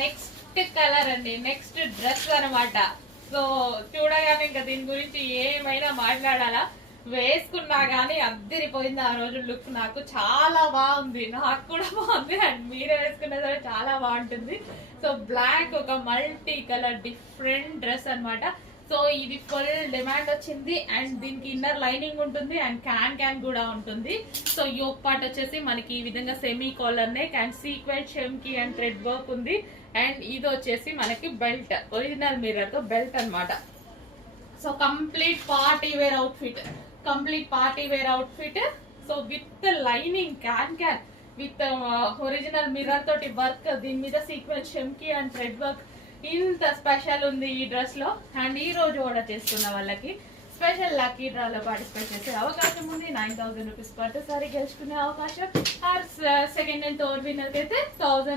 Next colour అండి, next dress అనమాట. So చూడగానే ఇంకా దీని గురించి ఏమైనా మాట్లాడాలా, వేసుకున్నా గానీ అద్దరిపోయింది ఆ రోజు లుక్. నాకు చాలా బాగుంది, నాకు కూడా బాగుంది, అండ్ మీరే వేసుకున్నా సరే చాలా బాగుంటుంది. సో బ్లాక్ ఒక మల్టీ కలర్ డిఫరెంట్ డ్రెస్ అన్నమాట. సో ఇది ఫుల్ డిమాండ్ వచ్చింది, అండ్ దీనికి ఇన్నర్ లైనింగ్ ఉంటుంది అండ్ క్యాన్ కూడా ఉంటుంది. సో యోక్ పార్ట్ వచ్చేసి మనకి ఈ విధంగా semi collar neck and sequence షెమ్కి అండ్ థ్రెడ్ వర్క్ ఉంది. అండ్ ఇది వచ్చేసి మనకి బెల్ట్, ఒరిజినల్ మిర్రర్ తో బెల్ట్ అన్నమాట. So complete party wear outfit, complete party wear outfit. So with lining can with original mirror తోటి వర్క్, దీని మీద సీక్వెన్స్ షెమ్కి అండ్ థ్రెడ్ వర్క్. ఇంత స్పెషల్ ఉంది ఈ డ్రెస్ లో. అండ్ ఈ రోజు ఆర్డర్ చేసుకున్న వాళ్ళకి స్పెషల్ లక్కీ డ్రాలో పార్టిసిపేట్ చేసే అవకాశం ఉంది. 9000 రూపీస్ పట్టు సారీ గెలుచుకునే అవకాశం. Or second and third winner అయితే 1000